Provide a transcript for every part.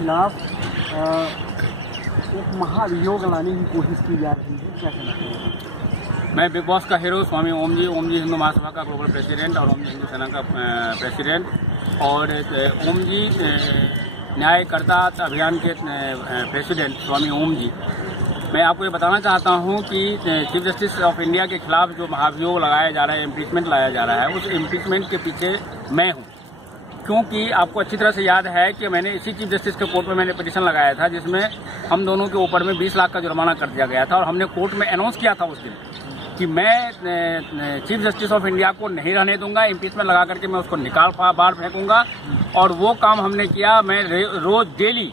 खिलाफ एक महाभियोग लाने की कोशिश की जा रही है, क्या कहना चाहिए? मैं बिग बॉस का हीरो स्वामी ओम जी हिंदू महासभा का ग्लोबल प्रेसिडेंट और ओम जी हिंदू सेना का प्रेसिडेंट और ओम जी न्यायकर्ता अभियान के प्रेसिडेंट स्वामी ओम जी, मैं आपको ये बताना चाहता हूँ कि चीफ जस्टिस ऑफ इंडिया के खिलाफ जो महाभियोग लगाया जा रहा है, इम्पीचमेंट लाया जा रहा है, उस इम्पीचमेंट के पीछे मैं हूँ। क्योंकि आपको अच्छी तरह से याद है कि मैंने इसी चीफ जस्टिस के कोर्ट में मैंने पिटीशन लगाया था, जिसमें हम दोनों के ऊपर में 20 लाख का जुर्माना कर दिया गया था और हमने कोर्ट में अनाउंस किया था उस दिन कि मैं चीफ जस्टिस ऑफ इंडिया को नहीं रहने दूंगा, इम्पीचमेंट लगा करके मैं उसको निकाल बाहर फेंकूंगा। और वो काम हमने किया। मैं रोज डेली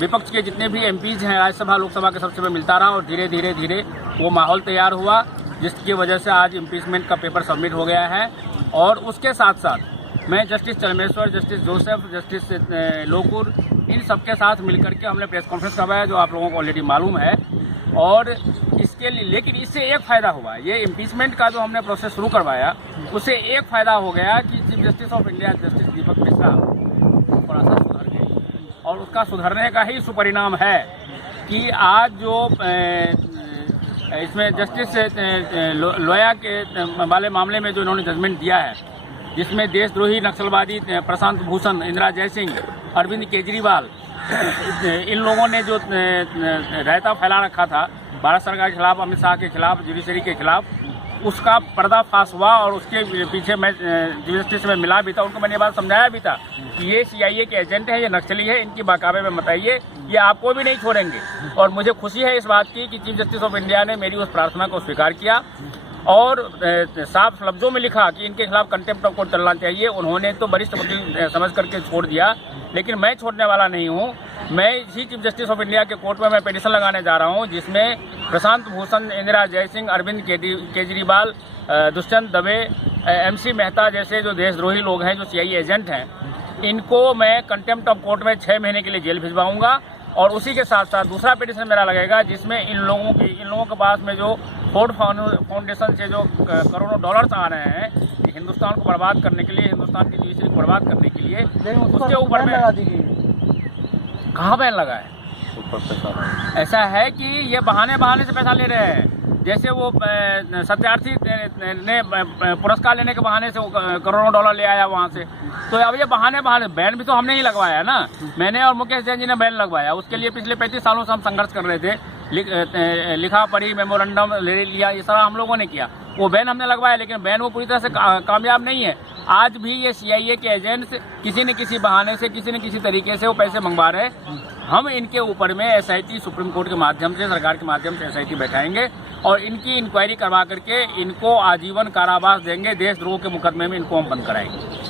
विपक्ष के जितने भी एमपीज हैं राज्यसभा लोकसभा के सबसे मैं मिलता रहा और धीरे धीरे वो माहौल तैयार हुआ, जिसकी वजह से आज इम्पीचमेंट का पेपर सबमिट हो गया है। और उसके साथ साथ मैं Justice Chelameswar, Justice Joseph, Justice Lokur, इन सबके साथ मिलकर के हमने प्रेस कॉन्फ्रेंस करवाया, जो आप लोगों को ऑलरेडी मालूम है। और इसके लिए लेकिन इससे एक फ़ायदा हुआ, ये इम्पीचमेंट का जो हमने प्रोसेस शुरू करवाया, उससे एक फ़ायदा हो गया कि Chief Justice of India Justice Dipak Misra थोड़ा सा सुधर गए। और उसका सुधरने का ही सुपरिणाम है कि आज जो इसमें जस्टिस लोया के वाले मामले में जो इन्होंने जजमेंट दिया है, जिसमें देशद्रोही नक्सलवादी प्रशांत भूषण, इंदिरा जयसिंह, अरविंद केजरीवाल, इन लोगों ने जो रायता फैला रखा था भारत सरकार के खिलाफ, अमित शाह के खिलाफ, जुडिशरी के खिलाफ, उसका पर्दाफाश हुआ। और उसके पीछे मैं जस्टिस में मिला भी था, उनको मैंने ये बात समझाया भी था कि ये CIA के एजेंट है, ये नक्सली है, इनकी बाकावे में मत आइए, ये आपको भी नहीं छोड़ेंगे। और मुझे खुशी है इस बात की कि चीफ जस्टिस ऑफ इंडिया ने मेरी उस प्रार्थना को स्वीकार किया और साफ लफ्जों में लिखा कि इनके खिलाफ कंटेम्प्ट ऑफ कोर्ट चलना चाहिए। उन्होंने तो वरिष्ठ वकील समझ करके छोड़ दिया, लेकिन मैं छोड़ने वाला नहीं हूँ। मैं इसी चीफ जस्टिस ऑफ इंडिया के कोर्ट में मैं पिटीशन लगाने जा रहा हूँ, जिसमें प्रशांत भूषण, इंदिरा जयसिंह, अरविंद केजरीवाल, दुष्यंत दवे, MC मेहता जैसे जो देशद्रोही लोग हैं, जो CIA एजेंट हैं, इनको मैं कंटेम्प्ट ऑफ कोर्ट में 6 महीने के लिए जेल भिजवाऊंगा। और उसी के साथ साथ दूसरा पिटीशन मेरा लगेगा, जिसमें इन लोगों के पास में जो फोर्ड फाउंडेशन से जो करोड़ों डॉलर्स आ रहे हैं हिंदुस्तान को बर्बाद करने के लिए, हिंदुस्तान की जुडिशरी को बर्बाद करने के लिए, उसके ऊपर में कहाँ बैन लगा है? ऐसा है कि ये बहाने से पैसा ले रहे हैं। जैसे वो सत्यार्थी ने पुरस्कार लेने के बहाने से करोड़ों डॉलर ले आया वहाँ से, तो अब ये बहाने बैन भी तो हमने ही लगवाया ना। मैंने और मुकेश जैन जी ने बैन लगवाया, उसके लिए पिछले 35 सालों से हम संघर्ष कर रहे थे। लिखा पढ़ी, मेमोरेंडम ले लिया, ये सारा हम लोगों ने किया। वो बैन हमने लगवाया, लेकिन बैन वो पूरी तरह से कामयाब नहीं है। आज भी ये CIA के एजेंट्स किसी न किसी बहाने से, किसी न किसी तरीके से वो पैसे मंगवा रहे हैं। हम इनके ऊपर में SIT सुप्रीम कोर्ट के माध्यम से, सरकार के माध्यम से SIT बैठाएंगे और इनकी इंक्वायरी करवा करके इनको आजीवन कारावास देंगे। देशद्रोह के मुकदमे में इनको हम बंद कराएंगे।